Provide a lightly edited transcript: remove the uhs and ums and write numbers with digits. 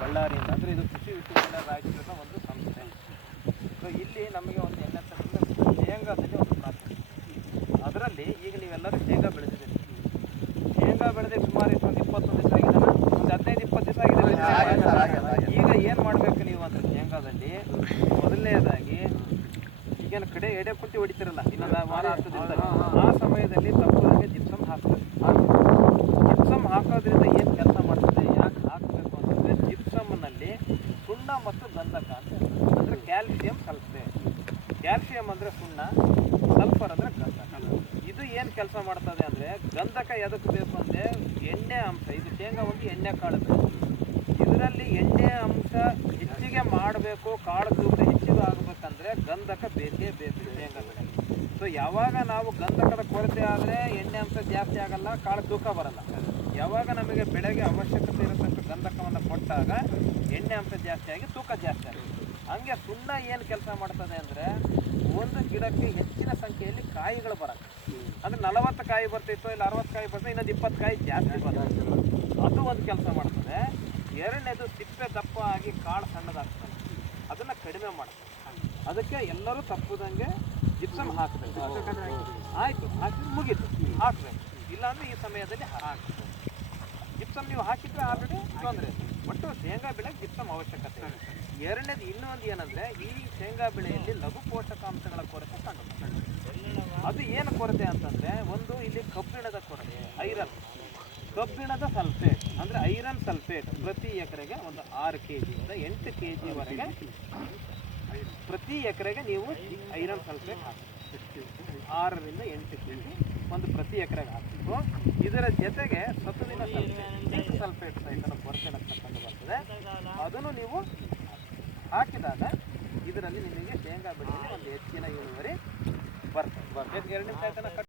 ಬಳ್ಳಾರಿಯಿಂದ. ಅಂದರೆ ಇದು ಕೃಷಿ ವಿಶ್ವವಿದ್ಯಾಲಯ ರಾಯಚೂರಿನ ಒಂದು ಸಂಸ್ಥೆ. ಸೊ ಇಲ್ಲಿ ನಮಗೆ ಒಂದು ಶೇಂಗಾದಲ್ಲಿ ಒಂದು ಪ್ರಾಜೆಕ್ಟ್. ಅದರಲ್ಲಿ ಈಗ ನೀವೆಲ್ಲರೂ ಶೇಂಗಾ ಬೆಳೆದಿದ್ದೀರಿ. ಶೇಂಗಾ ಬೆಳೆದ್ರೆ ಸುಮಾರು ಒಂದು 21 ದಿವಸ ಆಗಿದೆ, ಒಂದು 15-20 ದಿವಸ ಆಗಿದೆ. ಈಗ ಏನು ಮಾಡಬೇಕು ನೀವು ಅಂದರೆ ಶೇಂಗಾದಲ್ಲಿ ಮೊದಲನೇದಾಗಿ ಈಗೇನು ಕಡೆ ಎಡೆ ಕುಂಟಿ ಹೊಡಿತಿರಲ್ಲ, ಇನ್ನೊಂದು ವಾರ 10 ದಿವಸದಲ್ಲಿ ಆ ಸಮಯದಲ್ಲಿ ತಪ್ಪದಾಗೆ ಜಿಪ್ಸಮ್ ಹಾಕ್ತಾರೆ. ಜಿಪ್ಸಮ್ ಹಾಕೋದ್ರಿಂದ ಏನು ಕೆಲಸ ಮಾಡ್ತದೆ, ಯಾಕೆ ಹಾಕಬೇಕು ಅಂತಂದರೆ ಜಿಪ್ಸಮ್ನಲ್ಲಿ ಸುಣ್ಣ ಮತ್ತು ಗಂಧಕ ಅಂತ ಅಂದರೆ ಕ್ಯಾಲ್ಸಿಯಂ ಸಲ್ಫೇಟ್. ಕ್ಯಾಲ್ಸಿಯಂ ಅಂದರೆ ಸುಣ್ಣ, ಸಲ್ಫರ್ ಅಂದರೆ ಗಂಧಕ. ಇದು ಏನು ಕೆಲಸ ಮಾಡ್ತದೆ ಅಂದರೆ ಗಂಧಕ ಎದಕ್ಕೆ ಬೇಕು ಅಂದರೆ ಎಣ್ಣೆ ಅಂಶ. ಇದು ಶೇಂಗಾ ಒಂದು ಎಣ್ಣೆ ಕಾಳು ಬೇಕು. ಇದರಲ್ಲಿ ಎಣ್ಣೆ ಅಂಶ ಹೆಚ್ಚಿಗೆ ಮಾಡಬೇಕು, ಕಾಳು ತೂಕ ಹೆಚ್ಚಿಗೆ ಆಗಬೇಕಂದ್ರೆ ಗಂಧಕ ಬೇಕೇ ಬೇಕು ಶೇಂಗಾ ಬೆಳೆ. ಸೊ ಯಾವಾಗ ನಾವು ಗಂಧಕದ ಕೊರತೆ ಆದರೆ ಎಣ್ಣೆ ಅಂಶ ಜಾಸ್ತಿ ಆಗಲ್ಲ, ಕಾಳು ತೂಕ ಬರಲ್ಲ. ಯಾವಾಗ ನಮಗೆ ಬೆಳೆಗೆ ಅವಶ್ಯಕತೆ ಇರತಕ್ಕ ಗಂಧಕವನ್ನು ಕೊಟ್ಟಾಗ ಎಣ್ಣೆ ಅಂಶ ಜಾಸ್ತಿ ಆಗಿ ತೂಕ ಜಾಸ್ತಿ ಆಗುತ್ತೆ. ಹಂಗೆ ಸುಣ್ಣ ಏನು ಕೆಲಸ ಮಾಡ್ತದೆ ಅಂದರೆ ಒಂದು ಗಿಡಕ್ಕೆ ಹೆಚ್ಚಿನ ಸಂಖ್ಯೆಯಲ್ಲಿ ಕಾಯಿಗಳು ಬರುತ್ತೆ. ಅಂದರೆ 40 ಕಾಯಿ ಬರ್ತಿತ್ತು, ಇಲ್ಲ 60 ಕಾಯಿ ಬರ್ತದೆ, ಇನ್ನೊಂದು 20 ಕಾಯಿ ಜಾಸ್ತಿ ಬರ್ತದೆ. ಅದು ಒಂದು ಕೆಲಸ ಮಾಡ್ತದೆ. ಎರಡನೇದು ಸಿಪ್ಪೆ ದಪ್ಪ ಆಗಿ ಕಾಳು ಸಣ್ಣದಾಗ್ತದೆ, ಅದನ್ನು ಕಡಿಮೆ ಮಾಡ್ತದೆ. ಅದಕ್ಕೆ ಎಲ್ಲರೂ ತಪ್ಪದಂಗೆ ಜಿಪ್ಸಮ್ ಹಾಕಬೇಕು. ಆಯಿತು, ಹಾಕಿ ಮುಗೀತು, ಹಾಕಬೇಕು. ಇಲ್ಲಾಂದರೆ ಈ ಸಮಯದಲ್ಲಿ ಹಾಕಬೇಕು. ಜಿಪ್ಸಮ್ ನೀವು ಹಾಕಿದ್ರೆ ಆಲ್ರೆಡಿ ತೊಂದರೆ. ಒಟ್ಟು ಶೇಂಗಾ ಬೆಳೆಗೆ ಜಿಪ್ಸಮ್ ಅವಶ್ಯಕತೆ ಇದೆ. ಎರಡನೇದು ಇನ್ನೊಂದು ಏನಂದರೆ ಈ ಶೇಂಗಾ ಬೆಳೆಯಲ್ಲಿ ಲಘು ಪೋಷಕಾಂಶಗಳ ಕೊರತೆ ಕಂಡು. ಅದು ಏನು ಕೊರತೆ ಅಂತಂದರೆ ಒಂದು ಇಲ್ಲಿ ಕಬ್ಬಿಣದ ಕೊರತೆ, ಐರನ್. ಕಬ್ಬಿಣದ ಸಲ್ಫೇಟ್ ಅಂದರೆ ಐರನ್ ಸಲ್ಫೇಟ್ ಪ್ರತಿ ಎಕರೆಗೆ ಒಂದು 6 kg ಇಂದ 8 kgವರೆಗೆ ಪ್ರತಿ ಎಕರೆಗೆ ನೀವು ಐರನ್ ಸಲ್ಫೇಟ್ ಹಾಕಬೇಕು. 6 ರಿಂದ 8 kg ಒಂದು ಪ್ರತಿ ಎಕರೆಗೆ ಹಾಕಬೇಕು. ಇದರ ಜೊತೆಗೆ ಸತುವಿನ ಸಲ್ಫೇಟ್, ಸಲ್ಫೇಟ್ ಸಹಿತ ಕೊರತೆ ಕಂಡು ಬರ್ತದೆ. ಅದನ್ನು ನೀವು ಹಾಕಿದಾಗ ಇದರಲ್ಲಿ ನಿಮಗೆ ಶೇಂಗಾ ಬೆಳೆಯಲ್ಲಿ ಒಂದು ಹೆಚ್ಚಿನ ಇಳುವರಿ ಬರ್ತದೆ. 2 ನಿಮಿಷ ಆಯ್ತಾನ.